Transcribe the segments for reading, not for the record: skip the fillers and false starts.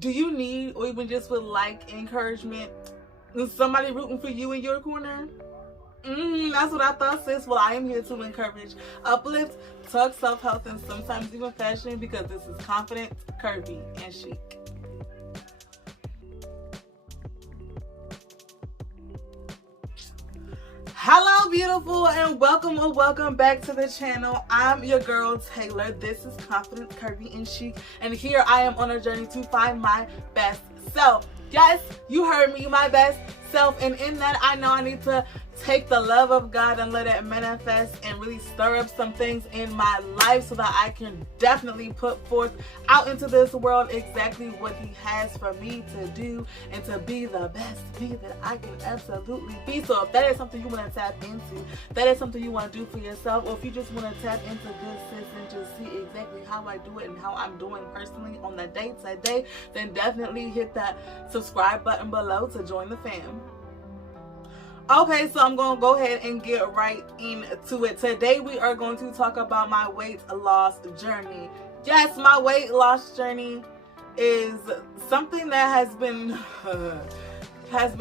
Do you need, or even just would like, encouragement? Somebody rooting for you in your corner? That's what I thought, sis. Well, I am here to encourage, uplift, talk self-health, and sometimes even fashion, because this is confident, curvy, and chic. Hello, beautiful, and welcome or welcome back to the channel. I'm your girl, Taylor. This is Confident Curvy and Chic, and here I am on a journey to find my best self. Yes, you heard me, my best self, and in that, I know I need to take the love of God and let it manifest and really stir up some things in my life so that I can definitely put forth out into this world exactly what He has for me to do and to be the best me that I can absolutely be. So if that is something you want to tap into, that is something you want to do for yourself, or if you just want to tap into this, sis, and just see exactly how I do it and how I'm doing personally on the day-to-day, then definitely hit that subscribe button below to join the fam. Okay, so I'm going to go ahead and get right into it. Today we are going to talk about my weight loss journey. Yes, my weight loss journey is something that has been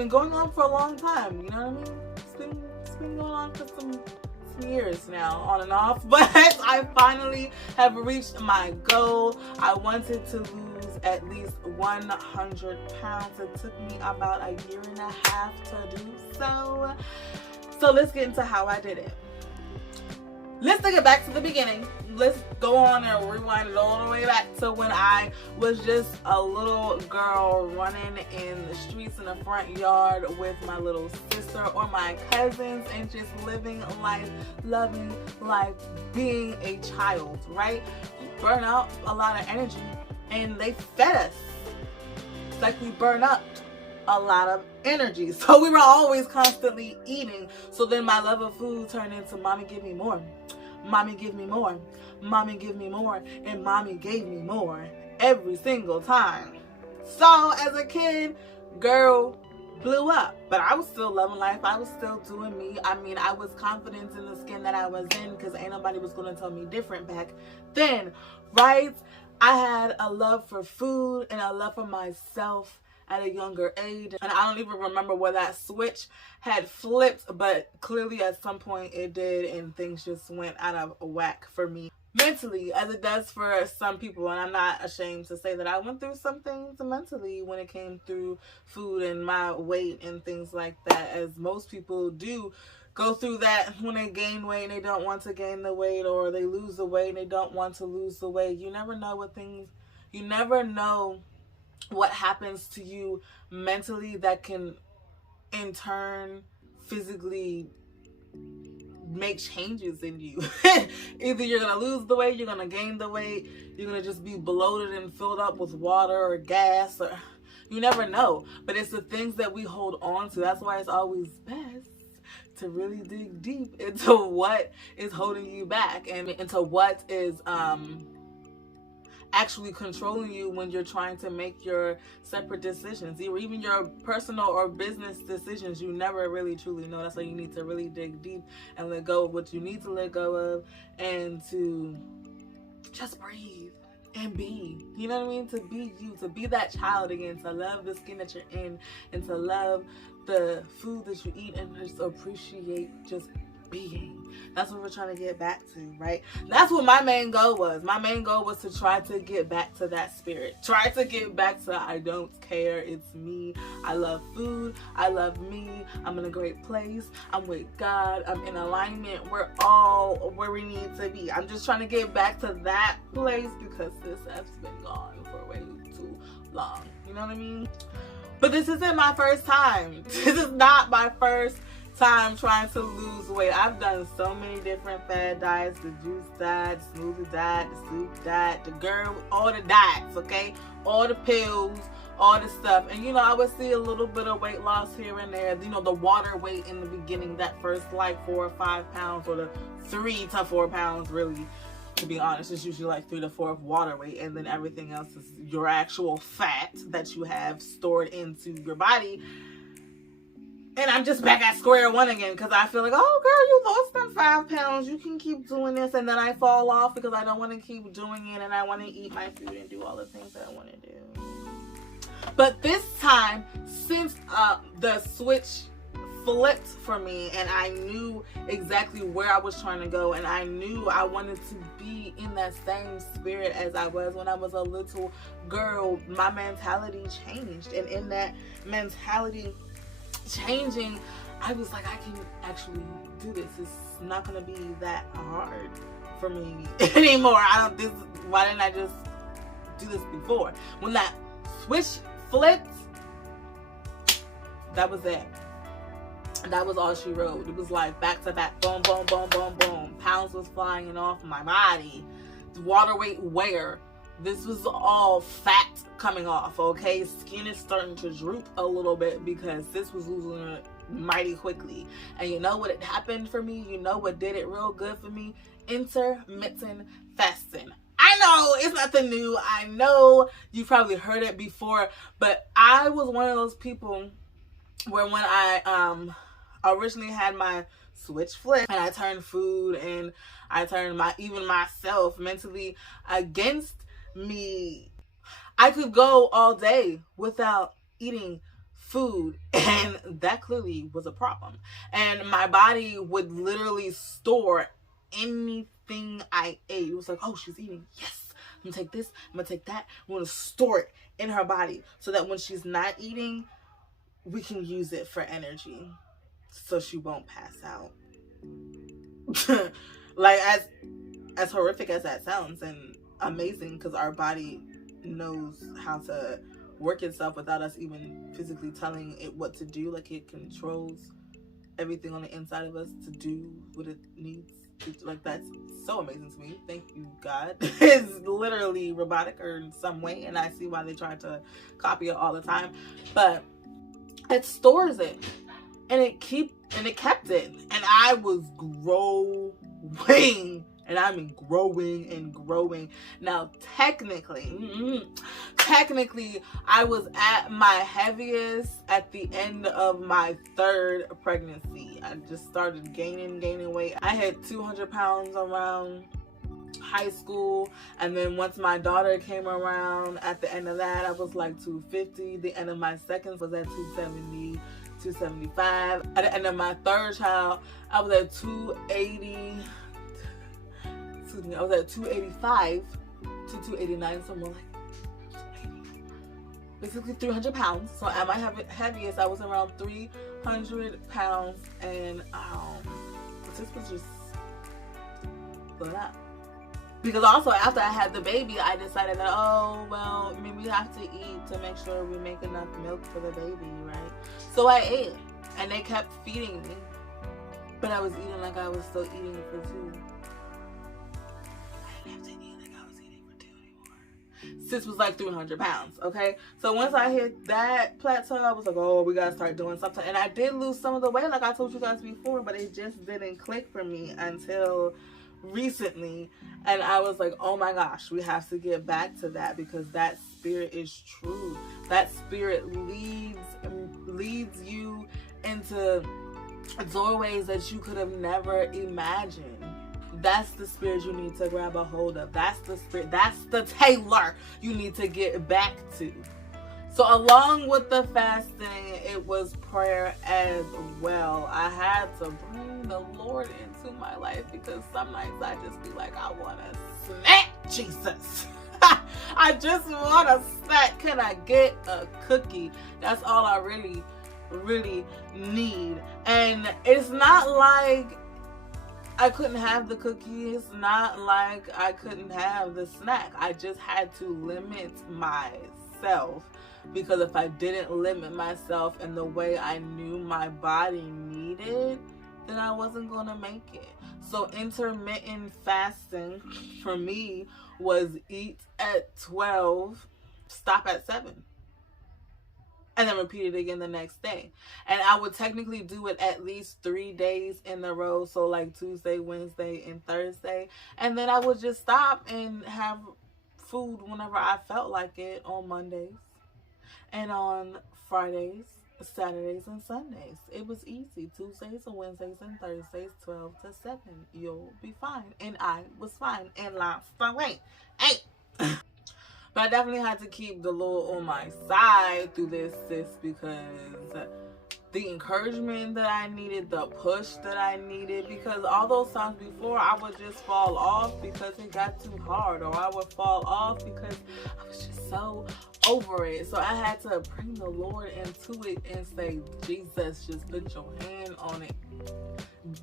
going on for a long time. You know what I mean? It's been going on for some years now, on and off, but I finally have reached my goal. I wanted to lose at least 100 pounds. It took me about a year and a half to do so. So let's get into how I did it. Let's take it back to the beginning. Let's go on and rewind it all the way back to when I was just a little girl running in the streets in the front yard with my little sister or my cousins and just living life, loving life, being a child, right? You burn out a lot of energy and they fed us like we burn up a lot of energy. So we were always constantly eating. So then my love of food turned into mommy give me more. Mommy give me more. Mommy give me more. And mommy gave me more every single time. So as a kid, girl blew up. But I was still loving life. I was still doing me. I mean, I was confident in the skin that I was in because ain't nobody was going to tell me different back then, right? I had a love for food and a love for myself at a younger age, and I don't even remember where that switch had flipped, but clearly at some point it did, and things just went out of whack for me mentally, as it does for some people. And I'm not ashamed to say that I went through some things mentally when it came through food and my weight and things like that, as most people do go through that when they gain weight and they don't want to gain the weight, or they lose the weight and they don't want to lose the weight. You never know what happens to you mentally that can in turn physically make changes in you. Either you're gonna lose the weight, you're gonna gain the weight, you're gonna just be bloated and filled up with water or gas, or you never know. But it's the things that we hold on to. That's why it's always best to really dig deep into what is holding you back and into what is actually controlling you when you're trying to make your separate decisions, or even your personal or business decisions. You never really truly know. That's why you need to really dig deep and let go of what you need to let go of, and to just breathe and be, you know what I mean? To be you, to be that child again, to love the skin that you're in, and to love the food that you eat, and just appreciate just being. That's what we're trying to get back to, right? That's what my main goal was. My main goal was to try to get back to that spirit. Try to get back to I don't care, it's me. I love food. I love me. I'm in a great place. I'm with God. I'm in alignment. We're all where we need to be. I'm just trying to get back to that place because this has been gone for way too long. You know what I mean? But this isn't my first time. This is not my first time trying to lose weight. I've done so many different fad diets, the juice diet, the smoothie diet, the soup diet, the girl, all the diets, okay? All the pills, all the stuff. And you know, I would see a little bit of weight loss here and there. You know, the water weight in the beginning, that first like 4 or 5 pounds, or the 3 to 4 pounds, really, to be honest. It's usually like 3 to 4 of water weight, and then everything else is your actual fat that you have stored into your body. And I'm just back at square one again because I feel like, oh, girl, you lost them 5 pounds. You can keep doing this. And then I fall off because I don't want to keep doing it. And I want to eat my food and do all the things that I want to do. But this time, since the switch flipped for me and I knew exactly where I was trying to go, and I knew I wanted to be in that same spirit as I was when I was a little girl, my mentality changed. And in that mentality changing, I was like, I can actually do this. It's not gonna be that hard for me anymore. Why didn't I just do this before? When that switch flipped, that was it. That was all she wrote. It was like back to back, boom, boom, boom, boom, boom. Pounds was flying off my body. Water weight wear. This was all fat coming off, okay? Skin is starting to droop a little bit because this was losing it mighty quickly. And you know what had happened for me? You know what did it real good for me? Intermittent fasting. I know it's nothing new. I know you probably heard it before, but I was one of those people where when I originally had my switch flip and I turned food and I turned even myself mentally against me, I could go all day without eating food, and that clearly was a problem. And my body would literally store anything I ate. It was like, oh, she's eating. Yes, I'm gonna take this, I'm gonna take that. I'm gonna store it in her body so that when she's not eating, we can use it for energy so she won't pass out. Like, as horrific as that sounds, and amazing, because our body knows how to work itself without us even physically telling it what to do. Like, it controls everything on the inside of us to do what it needs. Like, that's so amazing to me. Thank you, God. It's literally robotic or in some way, and I see why they try to copy it all the time. But it stores it, and it kept it, and I was growing, and I mean growing and growing. Now technically I was at my heaviest at the end of my 3rd pregnancy. I just started gaining weight. I had 200 pounds around high school, and then once my daughter came around, at the end of that I was like 250. The end of my 2nd was at 270, 275. At the end of my 3rd child, I was at 280. Excuse me, I was at 285 to 289, somewhere like 280. Basically 300 pounds. So at my heaviest, I was around 300 pounds, and this was just going up. Because also after I had the baby, I decided that, oh, well, I mean, we have to eat to make sure we make enough milk for the baby, right? So I ate, and they kept feeding me, but I was eating like I was still eating for 2. I didn't have to eat like I was eating for 2 anymore. Sis was like 300 pounds, okay? So once I hit that plateau, I was like, oh, we gotta start doing something. And I did lose some of the weight, like I told you guys before, but it just didn't click for me until recently. And I was like, oh my gosh, we have to get back to that, because that spirit is true. That spirit leads you into doorways that you could have never imagined. That's the spirit you need to grab a hold of. That's the spirit, that's the Taylor you need to get back to. So along with the fasting, it was prayer as well. I had to bring the Lord into my life, because some nights I just be like, I want to snack, Jesus. I just want a snack. Can I get a cookie? That's all I really, really need. And it's not like I couldn't have the cookie. It's not like I couldn't have the snack. I just had to limit myself. Because if I didn't limit myself in the way I knew my body needed, then I wasn't going to make it. So intermittent fasting for me was eat at 12, stop at 7. And then repeat it again the next day. And I would technically do it at least 3 days in a row. So like Tuesday, Wednesday, and Thursday. And then I would just stop and have food whenever I felt like it on Mondays. And on Fridays, Saturdays, and Sundays. It was easy. Tuesdays and Wednesdays and Thursdays, 12 to 7. You'll be fine. And I was fine and lost my weight. Hey! But I definitely had to keep the Lord on my side through this, sis, because the encouragement that I needed, the push that I needed, because all those times before I would just fall off because it got too hard, or I would fall off because I was just so over it. So I had to bring the Lord into it and say, Jesus, just put your hand on it.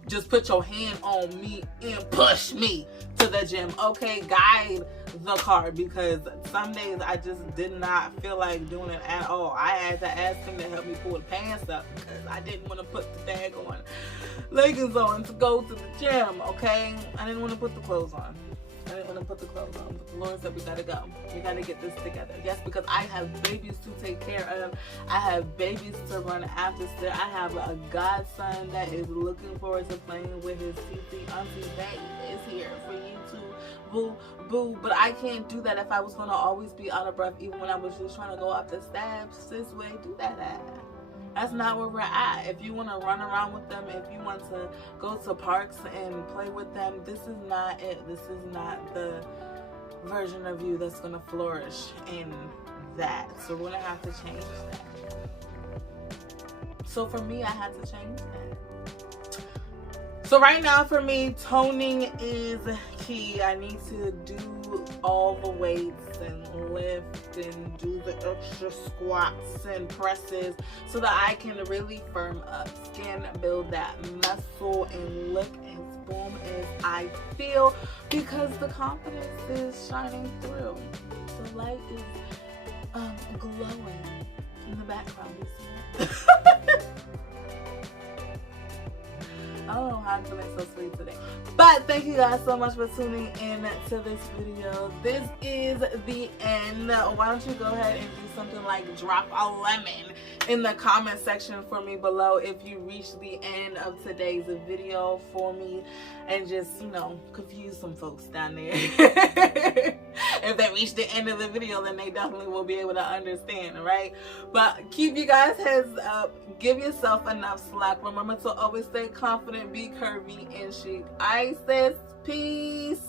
Just put your hand on me and push me to the gym. Okay, guide the car, because some days I just did not feel like doing it at all. I had to ask him to help me pull the pants up because I didn't want to put the daggone leggings on to go to the gym. Okay, I didn't want to put the clothes on. I didn't want to put the clothes on. But the Lord said, we gotta go. We gotta get this together. Yes, because I have babies to take care of. I have babies to run after still. I have a godson that is looking forward to playing with his TT auntie babe is here for you to boo. But I can't do that if I was gonna always be out of breath, even when I was just trying to go up the steps. Sis, where do that at? That's not where we're at. If you want to run around with them, if you want to go to parks and play with them, this is not it. This is not the version of you that's going to flourish in that. So we're going to have to change that. So for me, I had to change that. So right now for me, toning is key. I need to do all the weights and lift and do the extra squats and presses so that I can really firm up skin, build that muscle, and look as boom as I feel, because the confidence is shining through. The light is glowing in the background. You see it? I don't know how I'm feeling so sweet today. But thank you guys so much for tuning in to this video. This is the end. Why don't you go ahead and do something like drop a lemon in the comment section for me below if you reach the end of today's video for me, and just, you know, confuse some folks down there. If they reach the end of the video, then they definitely will be able to understand, right? But keep you guys heads up. Give yourself enough slack. Remember to always stay confident, be curvy and chic. I says peace.